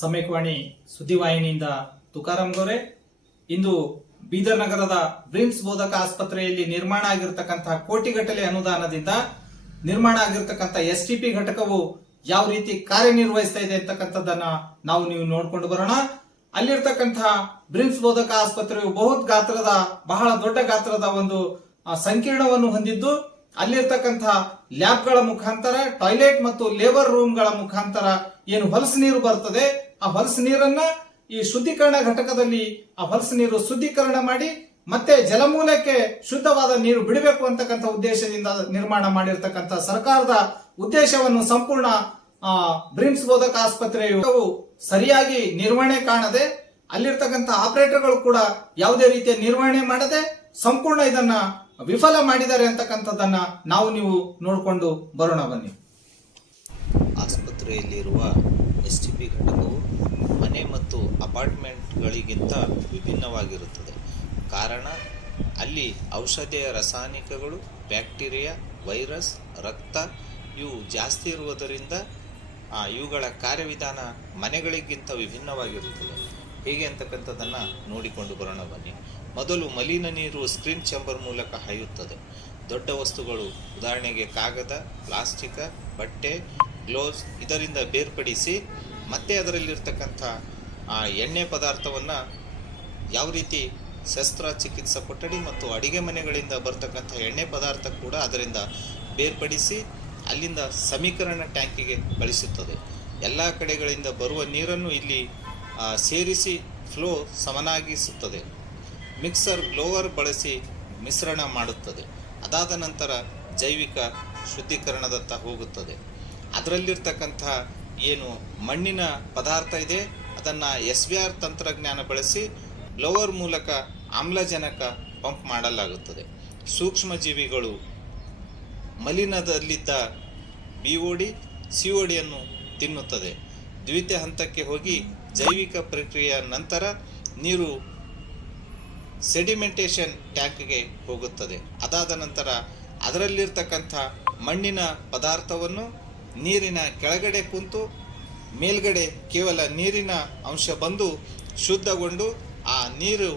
ಸಮಯಕವಾಣಿ ಸುದ್ದಿವಾಹಿನಿಯಿಂದ ತುಕಾರಾಮ್ ಗೌರೆ ಇಂದು ಬೀದರ್ ನಗರದ ಬ್ರಿಮ್ಸ್ ಬೋಧಕ ಆಸ್ಪತ್ರೆಯಲ್ಲಿ ನಿರ್ಮಾಣ ಆಗಿರತಕ್ಕಂತಹ ಕೋಟಿಗಟ್ಟಲೆ ಅನುದಾನದಿಂದ ನಿರ್ಮಾಣ ಆಗಿರತಕ್ಕಂಥ ಎಸ್ ಟಿ ಪಿ ಘಟಕವು ಯಾವ ರೀತಿ ಕಾರ್ಯನಿರ್ವಹಿಸ್ತಾ ಇದೆ ಅಂತಕ್ಕಂಥದ್ದನ್ನ ನಾವು ನೀವು ನೋಡ್ಕೊಂಡು ಬರೋಣ. ಅಲ್ಲಿರ್ತಕ್ಕಂತಹ ಬ್ರಿಮ್ಸ್ ಬೋಧಕ ಆಸ್ಪತ್ರೆಯು ಬಹುತ್ ಗಾತ್ರದ, ಬಹಳ ದೊಡ್ಡ ಗಾತ್ರದ ಒಂದು ಸಂಕೀರ್ಣವನ್ನು ಹೊಂದಿದ್ದು ಅಲ್ಲಿರ್ತಕ್ಕಂತಹ ಲ್ಯಾಬ್ಗಳ ಮುಖಾಂತರ, ಟಾಯ್ಲೆಟ್ ಮತ್ತು ಲೇಬರ್ ರೂಮ್ಗಳ ಮುಖಾಂತರ ಏನು ಹೊಲಸು ನೀರು ಬರ್ತದೆ ಆ ಹೊಲಸು ನೀರನ್ನ ಈ ಶುದ್ಧೀಕರಣ ಘಟಕದಲ್ಲಿ ಆ ಹೊಲಸು ನೀರು ಶುದ್ಧೀಕರಣ ಮಾಡಿ ಮತ್ತೆ ಜಲಮೂಲಕ್ಕೆ ಶುದ್ಧವಾದ ನೀರು ಬಿಡಬೇಕು ಅಂತಕ್ಕಂಥ ಉದ್ದೇಶದಿಂದ ನಿರ್ಮಾಣ ಮಾಡಿರ್ತಕ್ಕಂಥ ಸರ್ಕಾರದ ಉದ್ದೇಶವನ್ನು ಸಂಪೂರ್ಣ ಬ್ರಿಮ್ಸ್ ಬೋಧಕ ಆಸ್ಪತ್ರೆಯು ಸರಿಯಾಗಿ ನಿರ್ವಹಣೆ ಕಾಣದೆ ಅಲ್ಲಿರ್ತಕ್ಕಂಥ ಆಪರೇಟರ್ಗಳು ಕೂಡ ಯಾವುದೇ ರೀತಿಯ ನಿರ್ವಹಣೆ ಮಾಡದೆ ಸಂಪೂರ್ಣ ಇದನ್ನ ವಿಫಲ ಮಾಡಿದ್ದಾರೆ ಅಂತಕ್ಕಂಥದ್ದನ್ನ ನಾವು ನೀವು ನೋಡಿಕೊಂಡು ಬರೋಣ ಬನ್ನಿ. ಆಸ್ಪತ್ರೆಯಲ್ಲಿರುವ ಘಟಕವು ಮನೆ ಮತ್ತು ಅಪಾರ್ಟ್ಮೆಂಟ್ಗಳಿಗಿಂತ ವಿಭಿನ್ನವಾಗಿರುತ್ತದೆ. ಕಾರಣ, ಅಲ್ಲಿ ಔಷಧೀಯ ರಾಸಾಯನಿಕಗಳು, ಬ್ಯಾಕ್ಟೀರಿಯಾ, ವೈರಸ್, ರಕ್ತ ಇವು ಜಾಸ್ತಿ ಇರುವುದರಿಂದ ಇವುಗಳ ಕಾರ್ಯವಿಧಾನ ಮನೆಗಳಿಗಿಂತ ವಿಭಿನ್ನವಾಗಿರುತ್ತದೆ. ಹೇಗೆ ಅಂತಕ್ಕಂಥದ್ದನ್ನು ನೋಡಿಕೊಂಡು ಬರೋಣ ಬನ್ನಿ. ಮೊದಲು ಮಲಿನ ನೀರು ಸ್ಕ್ರೀನ್ ಚೇಂಬರ್ ಮೂಲಕ ಹಾಯುತ್ತದೆ ದೊಡ್ಡ ವಸ್ತುಗಳು, ಉದಾಹರಣೆಗೆ ಕಾಗದ, ಪ್ಲಾಸ್ಟಿಕ್, ಬಟ್ಟೆ ಗ್ಲೋಸ್ ಇದರಿಂದ ಬೇರ್ಪಡಿಸಿ ಮತ್ತೆ ಅದರಲ್ಲಿರ್ತಕ್ಕಂಥ ಆ ಎಣ್ಣೆ ಪದಾರ್ಥವನ್ನು ಯಾವ ರೀತಿ ಶಸ್ತ್ರ ಚಿಕಿತ್ಸಾ ಕೊಠಡಿ ಮತ್ತು ಅಡಿಗೆ ಮನೆಗಳಿಂದ ಬರ್ತಕ್ಕಂಥ ಎಣ್ಣೆ ಪದಾರ್ಥ ಕೂಡ ಅದರಿಂದ ಬೇರ್ಪಡಿಸಿ ಅಲ್ಲಿಂದ ಸಮೀಕರಣ ಟ್ಯಾಂಕಿಗೆ ಕಳಿಸುತ್ತದೆ. ಎಲ್ಲ ಕಡೆಗಳಿಂದ ಬರುವ ನೀರನ್ನು ಇಲ್ಲಿ ಸೇರಿಸಿ ಫ್ಲೋ ಸಮನಾಗಿಸುತ್ತದೆ. ಮಿಕ್ಸರ್, ಬ್ಲೋವರ್ ಬಳಸಿ ಮಿಶ್ರಣ ಮಾಡುತ್ತದೆ. ಅದಾದ ನಂತರ ಜೈವಿಕ ಶುದ್ಧೀಕರಣದತ್ತ ಹೋಗುತ್ತದೆ. ಅದರಲ್ಲಿರ್ತಕ್ಕಂಥ ಏನು ಮಣ್ಣಿನ ಪದಾರ್ಥ ಇದೆ, ಅದನ್ನು ಎಸ್ ವಿ ಆರ್ ತಂತ್ರಜ್ಞಾನ ಬಳಸಿ ಲೋವರ್ ಮೂಲಕ ಆಮ್ಲಜನಕ ಪಂಪ್ ಮಾಡಲಾಗುತ್ತದೆ. ಸೂಕ್ಷ್ಮಜೀವಿಗಳು ಮಲಿನದಲ್ಲಿದ್ದ B O D C O ತಿನ್ನುತ್ತದೆ. ದ್ವಿತೀಯ ಹಂತಕ್ಕೆ ಹೋಗಿ ಜೈವಿಕ ಪ್ರಕ್ರಿಯೆಯ ನಂತರ ನೀರು ಸೆಡಿಮೆಂಟೇಷನ್ ಟ್ಯಾಂಕ್ಗೆ ಹೋಗುತ್ತದೆ. ಅದಾದ ನಂತರ ಅದರಲ್ಲಿರ್ತಕ್ಕಂಥ ಮಣ್ಣಿನ ಪದಾರ್ಥವನ್ನು ನೀರಿನ ಕೆಳಗಡೆ ಕುಂತು ಮೇಲ್ಗಡೆ ಕೇವಲ ನೀರಿನ ಅಂಶ ಬಂದು ಶುದ್ಧಗೊಂಡು ಆ ನೀರು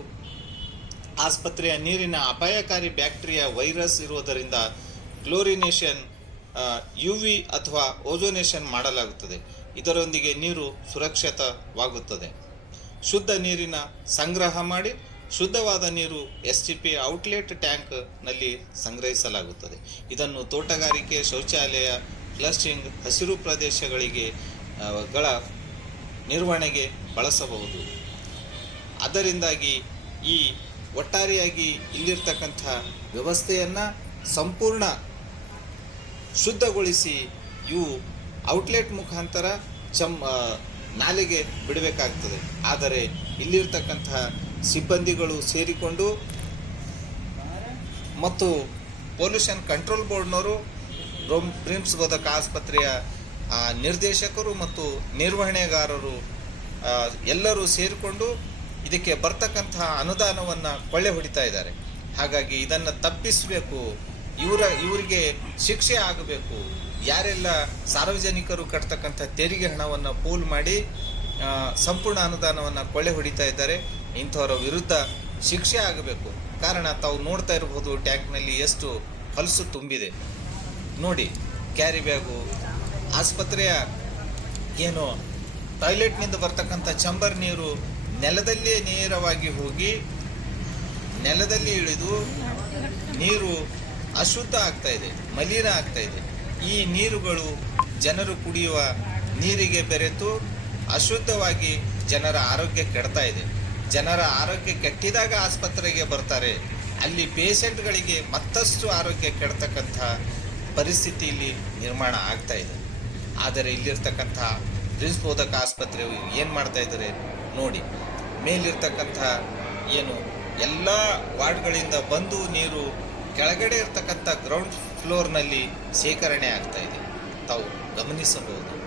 ಆಸ್ಪತ್ರೆಯ ನೀರಿನ ಅಪಾಯಕಾರಿ ಬ್ಯಾಕ್ಟೀರಿಯಾ ವೈರಸ್ ಇರುವುದರಿಂದ ಕ್ಲೋರಿನೇಷನ್ ಯು ವಿ ಅಥವಾ ಓಜೋನೇಷನ್ ಮಾಡಲಾಗುತ್ತದೆ. ಇದರೊಂದಿಗೆ ನೀರು ಸುರಕ್ಷಿತವಾಗುತ್ತದೆ. ಶುದ್ಧ ನೀರಿನ ಸಂಗ್ರಹ ಮಾಡಿ ಶುದ್ಧವಾದ ನೀರು ಎಸ್ ಟಿ ಪಿ ಔಟ್ಲೆಟ್ ಟ್ಯಾಂಕ್ನಲ್ಲಿ ಸಂಗ್ರಹಿಸಲಾಗುತ್ತದೆ. ಇದನ್ನು ತೋಟಗಾರಿಕೆ ಶೌಚಾಲಯ ಫ್ಲಶಿಂಗ್ ಹಸಿರು ಪ್ರದೇಶಗಳಿಗೆ ಗಳ ನಿರ್ವಹಣೆಗೆ ಬಳಸಬಹುದು. ಅದರಿಂದಾಗಿ ಈ ಒಟ್ಟಾರೆಯಾಗಿ ಇಲ್ಲಿರ್ತಕ್ಕಂಥ ವ್ಯವಸ್ಥೆಯನ್ನು ಸಂಪೂರ್ಣ ಶುದ್ಧಗೊಳಿಸಿ ಇವು ಔಟ್ಲೆಟ್ ಮುಖಾಂತರ ಚಮ್ ನಾಲೆಗೆ ಬಿಡಬೇಕಾಗ್ತದೆ. ಆದರೆ ಇಲ್ಲಿರ್ತಕ್ಕಂತಹ ಸಿಬ್ಬಂದಿಗಳು ಸೇರಿಕೊಂಡು ಮತ್ತು ಪೊಲ್ಯೂಷನ್ ಕಂಟ್ರೋಲ್ ಬೋರ್ಡ್ನವರು ರೋಮ್ ಬ್ರಿಮ್ಸ್ ಬೋಧಕ ಆಸ್ಪತ್ರೆಯ ನಿರ್ದೇಶಕರು ಮತ್ತು ನಿರ್ವಹಣೆಗಾರರು ಎಲ್ಲರೂ ಸೇರಿಕೊಂಡು ಇದಕ್ಕೆ ಬರ್ತಕ್ಕಂತಹ ಅನುದಾನವನ್ನು ಕೊಳ್ಳೆ ಹೊಡಿತಾ ಇದ್ದಾರೆ. ಹಾಗಾಗಿ ಇದನ್ನು ತಪ್ಪಿಸಬೇಕು, ಇವರ, ಇವರಿಗೆ ಶಿಕ್ಷೆ ಆಗಬೇಕು, ಯಾರೆಲ್ಲ ಸಾರ್ವಜನಿಕರು ಕಟ್ತಕ್ಕಂಥ ತೆರಿಗೆ ಹಣವನ್ನು ಪೂಲ್ ಮಾಡಿ ಸಂಪೂರ್ಣ ಅನುದಾನವನ್ನು ಕೊಳ್ಳೆ ಹೊಡಿತಾ ಇದ್ದಾರೆ. ಇಂಥವರ ವಿರುದ್ಧ ಶಿಕ್ಷೆ ಆಗಬೇಕು. ಕಾರಣ ತಾವು ನೋಡ್ತಾ ಇರಬಹುದು ಟ್ಯಾಂಕ್ನಲ್ಲಿ ಎಷ್ಟು ಹಲಸು ತುಂಬಿದೆ. ನೋಡಿ ಕ್ಯಾರಿ ಬ್ಯಾಗು ಆಸ್ಪತ್ರೆಯ ಏನು ಟಾಯ್ಲೆಟ್ನಿಂದ ಬರ್ತಕ್ಕಂಥ ಚಂಬರ್ ನೀರು ನೆಲದಲ್ಲೇ ನೇರವಾಗಿ ಹೋಗಿ, ನೆಲದಲ್ಲಿ ಇಳಿದು ನೀರು ಅಶುದ್ಧ ಆಗ್ತಾ ಇದೆ, ಮಲಿನ ಆಗ್ತಾ ಇದೆ. ಈ ನೀರುಗಳು ಜನರು ಕುಡಿಯುವ ನೀರಿಗೆ ಬೆರೆತು ಅಶುದ್ಧವಾಗಿ ಜನರ ಆರೋಗ್ಯ ಕೆಡ್ತಾ ಇದೆ. ಜನರ ಆರೋಗ್ಯ ಕೆಟ್ಟಿದಾಗ ಆಸ್ಪತ್ರೆಗೆ ಬರ್ತಾರೆ. ಅಲ್ಲಿ ಪೇಷಂಟ್ಗಳಿಗೆ ಮತ್ತಷ್ಟು ಆರೋಗ್ಯ ಕೆಡ್ತಕ್ಕಂಥ ಪರಿಸ್ಥಿತಿ ಇಲ್ಲಿ ನಿರ್ಮಾಣ ಆಗ್ತಾ ಇದೆ. ಆದರೆ ಇಲ್ಲಿರ್ತಕ್ಕಂಥ ರಿಮ್ಸ್ ಬೋಧಕ ಆಸ್ಪತ್ರೆ ಏನು ಮಾಡ್ತಾ ಇದ್ದಾರೆ ನೋಡಿ. ಮೇಲಿರ್ತಕ್ಕಂಥ ಏನು ಎಲ್ಲ ವಾರ್ಡ್ಗಳಿಂದ ಬಂದು ನೀರು ಕೆಳಗಡೆ ಇರ್ತಕ್ಕಂಥ ಗ್ರೌಂಡ್ ಫ್ಲೋರ್ನಲ್ಲಿ ಶೇಖರಣೆ ಆಗ್ತಾ ಇದೆ. ತಾವು ಗಮನಿಸಬಹುದು.